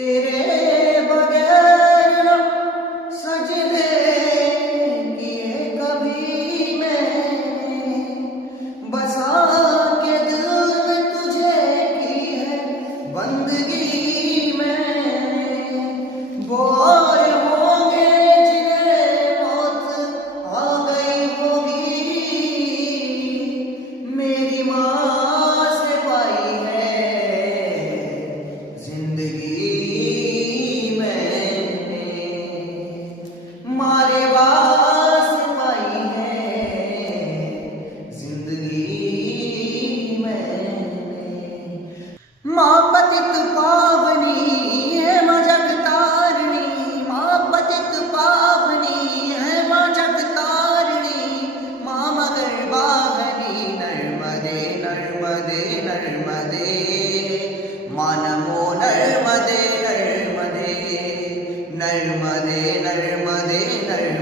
तेरे बगैर न सजदे किए कभी मैंने, बसा के दिल में तुझे की है बंदगी मैंने। बोर होंगे जिन्हें मौत आ गई होगी, मेरी माँ से पाई है जिंदगी मैंने, मारे वास पाई है जिंदगी मैंने। माँ पतित पावनी है माँ जगतारिणी, माँ पतित पावनी है माँ जगतारिणी, माँ मगर बागनी नर्मदे नर्मदे नर्मदे, माँ नमो नर्मदे नर्मदे नर्मदे नर्मदे नर्मदे।